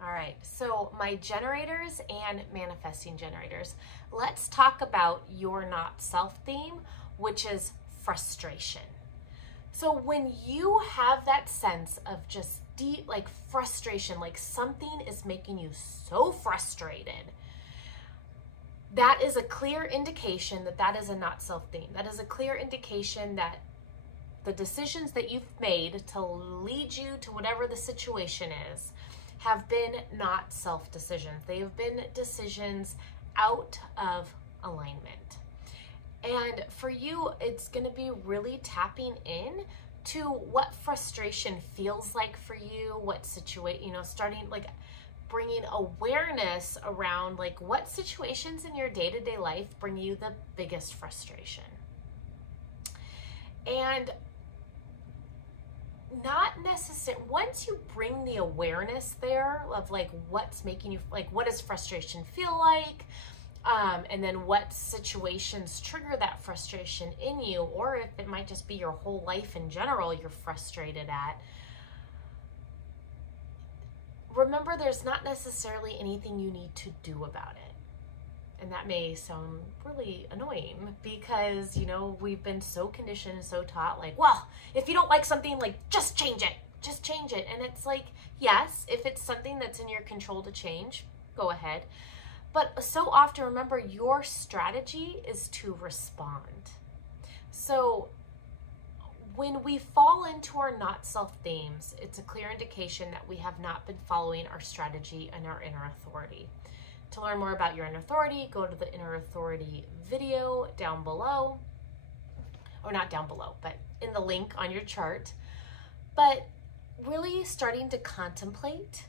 All right, so my generators and manifesting generators, let's talk about your not self theme, which is frustration. So when you have that sense of just deep like frustration, like something is making you so frustrated, that is a clear indication that that is a not self theme. That is a clear indication that the decisions that you've made to lead you to whatever the situation is have been not self decisions. They have been decisions out of alignment. And for you, it's going to be really tapping in to what frustration feels like for you, what situation, starting like bringing awareness around like what situations in your day-to-day life bring you the biggest frustration. And not necessarily, once you bring the awareness there of like what's making you, like what does frustration feel like, and then what situations trigger that frustration in you, or if it might just be your whole life in general you're frustrated at. Remember, there's not necessarily anything you need to do about it. And that may sound really annoying because, we've been so conditioned and so taught like, well, if you don't like something, like just change it. Just change it. And it's like, yes, if it's something that's in your control to change, go ahead. But so often, remember, your strategy is to respond. So when we fall into our not self themes, it's a clear indication that we have not been following our strategy and our inner authority. To learn more about your inner authority, go to the inner authority video down below, or not down below, but in the link on your chart. But really starting to contemplate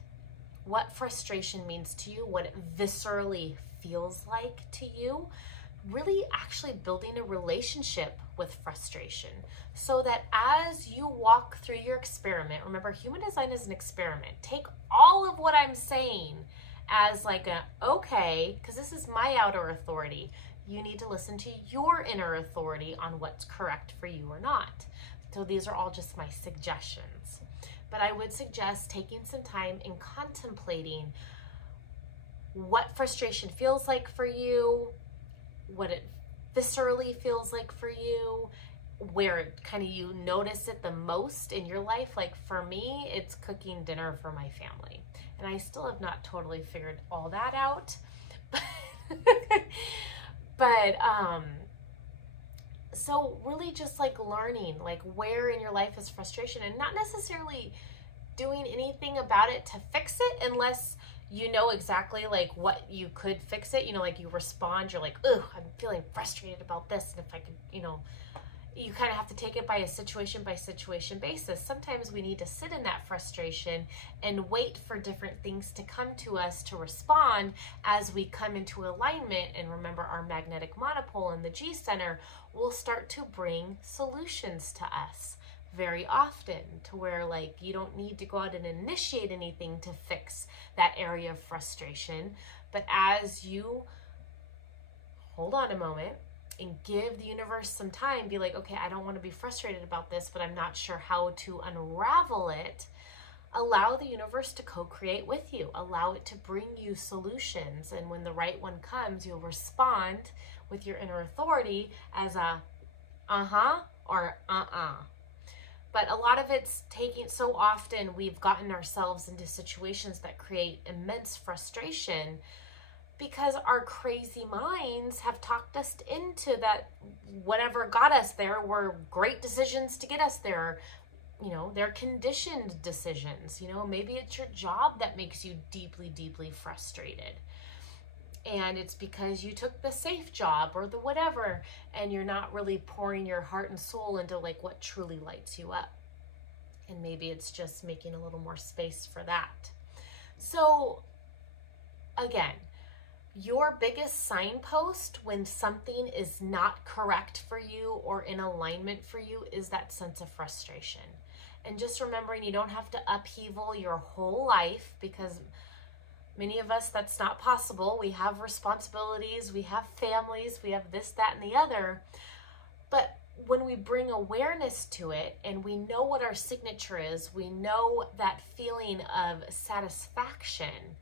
what frustration means to you, what it viscerally feels like to you, really actually building a relationship with frustration so that as you walk through your experiment, remember, human design is an experiment. Take all of what I'm saying as like okay, because this is my outer authority. You need to listen to your inner authority on what's correct for you or not. So these are all just my suggestions. But I would suggest taking some time and contemplating what frustration feels like for you, what it viscerally feels like for you, where kind of you notice it the most in your life. Like for me, it's cooking dinner for my family. And I still have not totally figured all that out. But so really just like learning like where in your life is frustration and not necessarily doing anything about it to fix it unless you know exactly like what you could fix it. Like you respond, you're like, ugh, I'm feeling frustrated about this. And if I could, you kind of have to take it by a situation basis. Sometimes we need to sit in that frustration and wait for different things to come to us to respond as we come into alignment. And remember, our magnetic monopole in the G center will start to bring solutions to us very often, to where like you don't need to go out and initiate anything to fix that area of frustration. But as you hold on a moment and give the universe some time, be like, okay, I don't want to be frustrated about this, but I'm not sure how to unravel it. Allow the universe to co-create with you. Allow it to bring you solutions. And when the right one comes, you'll respond with your inner authority as a uh-huh or uh-uh. But a lot of it's so often we've gotten ourselves into situations that create immense frustration because our crazy minds have talked us into that whatever got us there were great decisions to get us there. They're conditioned decisions. Maybe it's your job that makes you deeply, deeply frustrated. And it's because you took the safe job or the whatever, and you're not really pouring your heart and soul into like what truly lights you up. And maybe it's just making a little more space for that. So again, your biggest signpost when something is not correct for you or in alignment for you is that sense of frustration. And just remembering you don't have to upheaval your whole life, because many of us, that's not possible. We have responsibilities, we have families, we have this, that, and the other. But when we bring awareness to it and we know what our signature is, we know that feeling of satisfaction,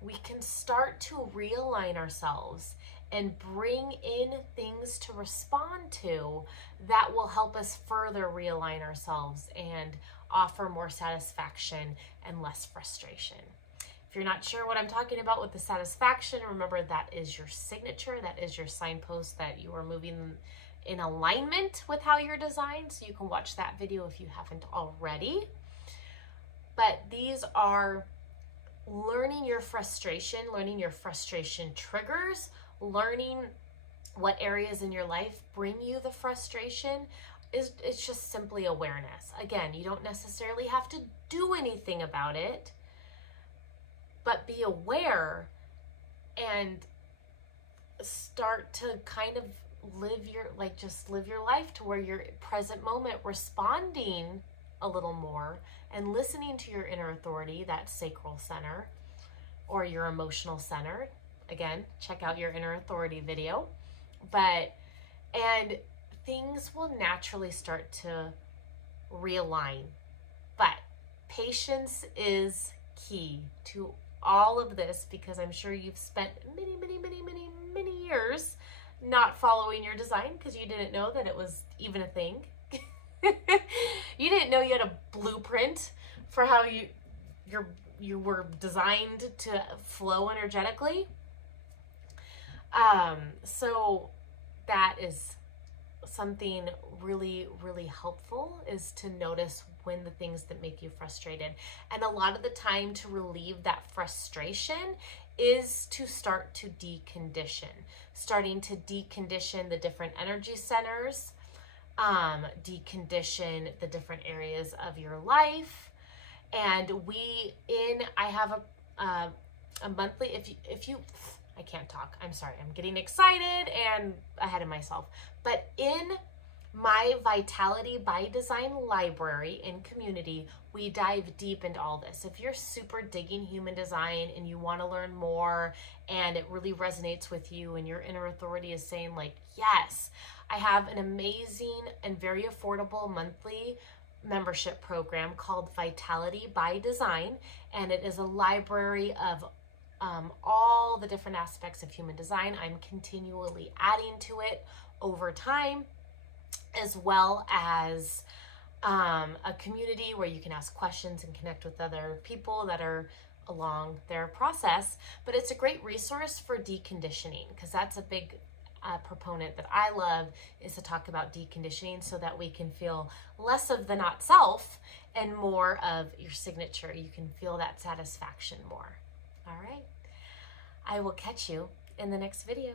we can start to realign ourselves and bring in things to respond to that will help us further realign ourselves and offer more satisfaction and less frustration. If you're not sure what I'm talking about with the satisfaction, remember that is your signature, that is your signpost that you are moving in alignment with how you're designed. So you can watch that video if you haven't already. But these are learning your frustration triggers, learning what areas in your life bring you the frustration. It's just simply awareness. Again, you don't necessarily have to do anything about it, but be aware and start to kind of live your life to where you're present moment responding a little more and listening to your inner authority, that sacral center or your emotional center. Again, check out your inner authority video. And things will naturally start to realign. But patience is key to all of this, because I'm sure you've spent many years not following your design because you didn't know that it was even a thing. You didn't know you had a blueprint for how you were designed to flow energetically. So that is something really, really helpful, is to notice when the things that make you frustrated. And a lot of the time to relieve that frustration is to start to decondition, starting to decondition the different energy centers, decondition the different areas of your life. And I have a monthly, if you I can't talk. I'm sorry. I'm getting excited and ahead of myself. But in my Vitality by Design library and community, we dive deep into all this. If you're super digging human design and you want to learn more and it really resonates with you and your inner authority is saying like, yes, I have an amazing and very affordable monthly membership program called Vitality by Design. And it is a library of all the different aspects of human design. I'm continually adding to it over time, as well as a community where you can ask questions and connect with other people that are along their process. But it's a great resource for deconditioning, because that's a big proponent that I love, is to talk about deconditioning so that we can feel less of the not self and more of your signature. You can feel that satisfaction more. All right. I will catch you in the next video.